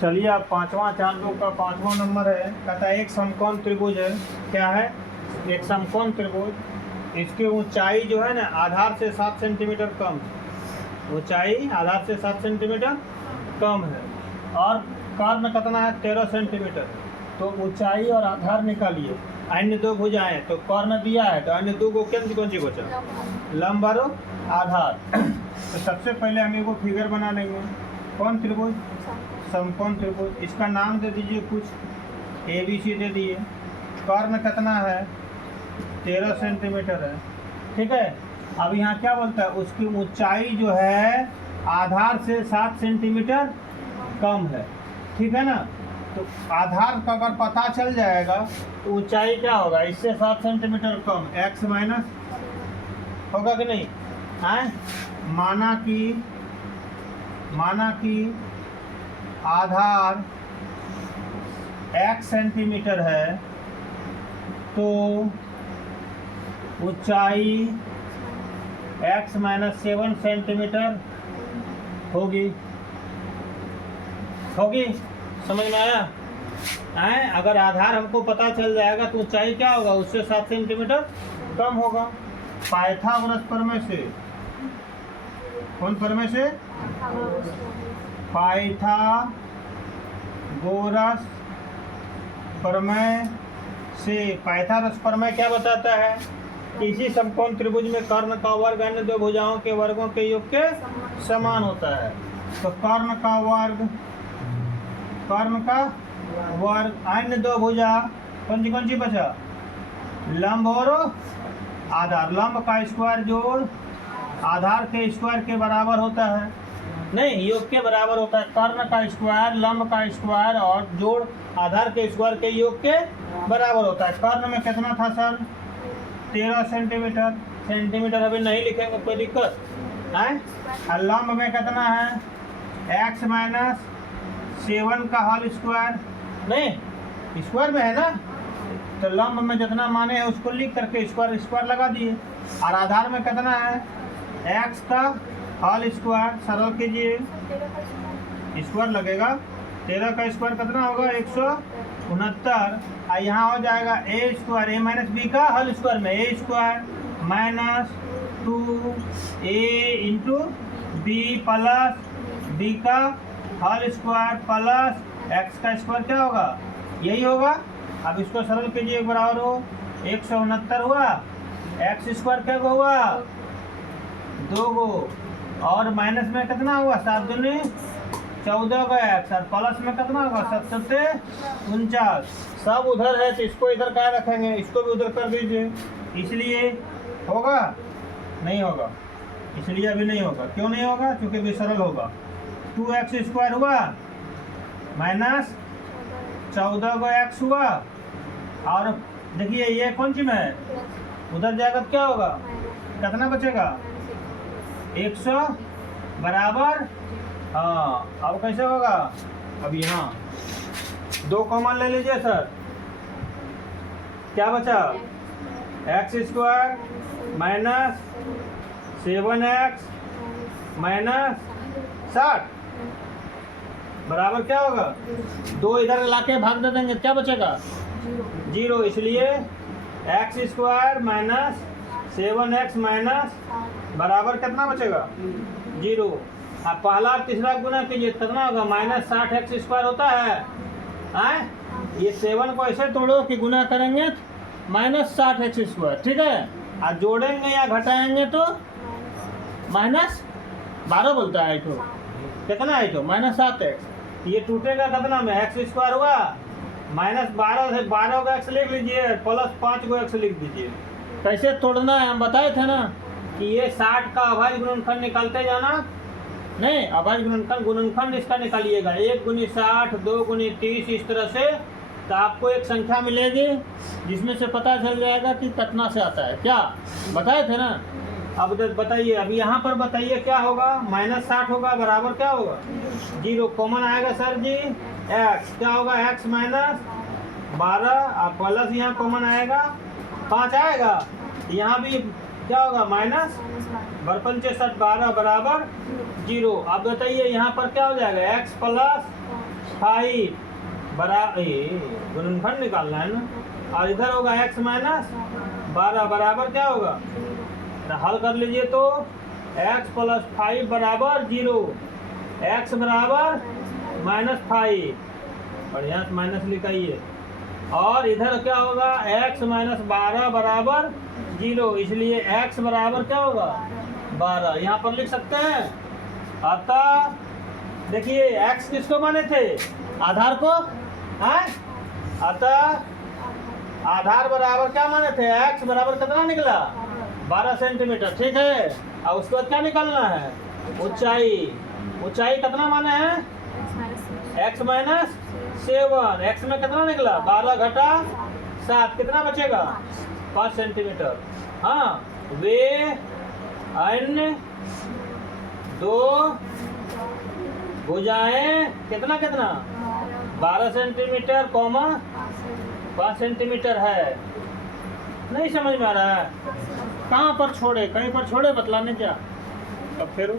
चलिए अब पांचवा चार्टों का पांचवा नंबर है। कहता है एक समकोण त्रिभुज है। क्या है? एक समकोण त्रिभुज। इसकी ऊंचाई जो है ना आधार से 7 सेंटीमीटर कम है। ऊंचाई आधार से 7 सेंटीमीटर कम है और कर्ण कितना है? 13 सेंटीमीटर। तो ऊंचाई और आधार निकालिए। अन्य दो भुजाएं तो कर्ण दिया है, तो अन्य दो को कौन सी बचा? लंब और आधार। तो सबसे पहले हम एगो फिगर बना लेंगे। कौन त्रिभुज? समकोण त्रिभुज। इसका नाम दे दीजिए कुछ, ABC दे दिए। कर्ण कितना है? 13 सेंटीमीटर है। ठीक है। अब यहाँ क्या बोलता है? उसकी ऊंचाई जो है आधार से 7 सेंटीमीटर कम है। ठीक है ना। तो आधार का अगर पता चल जाएगा तो ऊंचाई क्या होगा? इससे 7 सेंटीमीटर कम, x माइनस होगा कि नहीं? है माना कि आधार x सेंटीमीटर है तो ऊंचाई x माइनस 7 सेंटीमीटर होगी। समझ में आया? है अगर आधार हमको पता चल जाएगा तो ऊंचाई क्या होगा? उससे 7 सेंटीमीटर कम होगा। पाइथागोरस प्रमेय से, कौन प्रमेय से? पाइथागोरस प्रमेय से। पाइथागोरस प्रमेय क्या बताता है? किसी समकोण त्रिभुज में कर्ण का वर्ग अन्य दो भुजाओं के वर्गों के योग के समान होता है। तो कर्ण का वर्ग अन्य दो भुजा कौन सी बचा? लंब और आधार। लंब का स्क्वायर जोड़ आधार के स्क्वायर के बराबर होता है, नहीं योग के बराबर होता है। कर्ण का स्क्वायर लंब का स्क्वायर और जोड़ आधार के स्क्वायर के योग के बराबर होता है। कर्ण में कितना था सर? 13 सेंटीमीटर। सेंटीमीटर अभी नहीं लिखेंगे, कोई दिक्कत है? और लंब में कितना है? x माइनस 7 का होल स्क्वायर। नहीं स्क्वायर में है ना, तो लंब में जितना माने है उसको लिख करके स्क्वायर लगा दिए। और आधार में कितना है? x का होल स्क्वायर। सरल कीजिए, स्क्वायर लगेगा। 13 का स्क्वायर कितना होगा? 169। और यहाँ हो जाएगा a square, a minus b का होल स्क्वायर में a square minus 2a into b plus b का होल स्क्वायर प्लस x का स्क्वायर क्या होगा? यही होगा। अब इसको सरल कीजिए, एक बराबर हो 169 हुआ। x स्क्वायर क्या हुआ? 2 गो। और माइनस में कितना हुआ? 7 दूनी 14 का x। और प्लस में कितना होगा? 7 सब उधर है तो इसको इधर क्या रखेंगे? इसको भी उधर कर दीजिए। इसलिए होगा? नहीं होगा। इसलिए अभी नहीं होगा। क्यों नहीं होगा? क्योंकि भी सरल होगा। 2x स्क्वायर हुआ माइनस 14 का x हुआ। और देखिए ये कौन सी में है? उधर जाएगा तो क्या होगा? कितना बचेगा? 100 बराबर। हाँ अब कैसे होगा? अब यहाँ 2 कॉमन ले लीजिए सर। क्या बचा? x square minus 7x minus 60 बराबर क्या होगा? 2 इधर लाके भाग दे देंगे, क्या बचेगा? 0। इसलिए x square minus 7x minus बराबर कितना बचेगा? 0। अब पहला और तीसरा गुना कीजिए, कितना होगा? माइनस 60x स्क्वायर होता है। ये 7 को ऐसे तोड़ो कि गुना करेंगे माइनस 60x स्क्वायर। ठीक है। और जोड़ेंगे या घटाएंगे तो माइनस 12 बोलता है। तो कितना है? तो माइनस 7x। ये टूटेगा कितना में? x स्क्वायर हुआ माइनस 12 से 12 का x लिख लीजिए प्लस 5 को x लिख दीजिए। कैसे तोड़ना है हम बताए थे ना कि ये 60 का अभाज्य गुणनखंड निकालते जाना। नहीं अभाज्य गुणनखंड इसका निकालिएगा। 1 गुनी 60, 2 गुनी 30, इस तरह से। तो आपको एक संख्या मिलेगी जिसमें से पता चल जाएगा कि कितना से आता है। क्या बताए थे ना? अब बताइए, अभी यहाँ पर बताइए क्या होगा? माइनस 60 होगा बराबर क्या होगा? 0। कॉमन आएगा सर जी x। क्या होगा? x माइनस 12 और प्लस यहाँ कॉमन आएगा 5 आएगा। यहाँ भी क्या होगा? माइनस 12 बराबर 0। अब बताइए यहाँ पर क्या हो जाएगा? x प्लस फाइव गुणनफल निकालना है ना, और इधर होगा x माइनस 12 बराबर क्या होगा, हल कर लीजिए तो x प्लस 5 बराबर 0, x बराबर -5, बढ़िया से माइनस लिखाइए, और इधर क्या होगा x माइनस 12 बराबर 0, इसलिए x बराबर क्या होगा 12, यहाँ पर लिख सकते हैं। अतः देखिए x किसको माने थे, आधार को है, अतः आधार बराबर क्या माने थे, x बराबर कितना निकला 12 सेंटीमीटर, ठीक है। और उसके बाद क्या निकालना है, ऊंचाई, ऊंचाई कितना माने हैं x माइनस 7, x में कितना निकला 12 घटा 7, कितना बचेगा 5 सेंटीमीटर। हाँ, वे अन्य दो भुजाएं कितना 12 सेंटीमीटर कॉमा 5 सेंटीमीटर है। नहीं समझ में आ रहा है, कहाँ पर छोड़े, कहीं पर छोड़े बतलाने क्या, अब फिर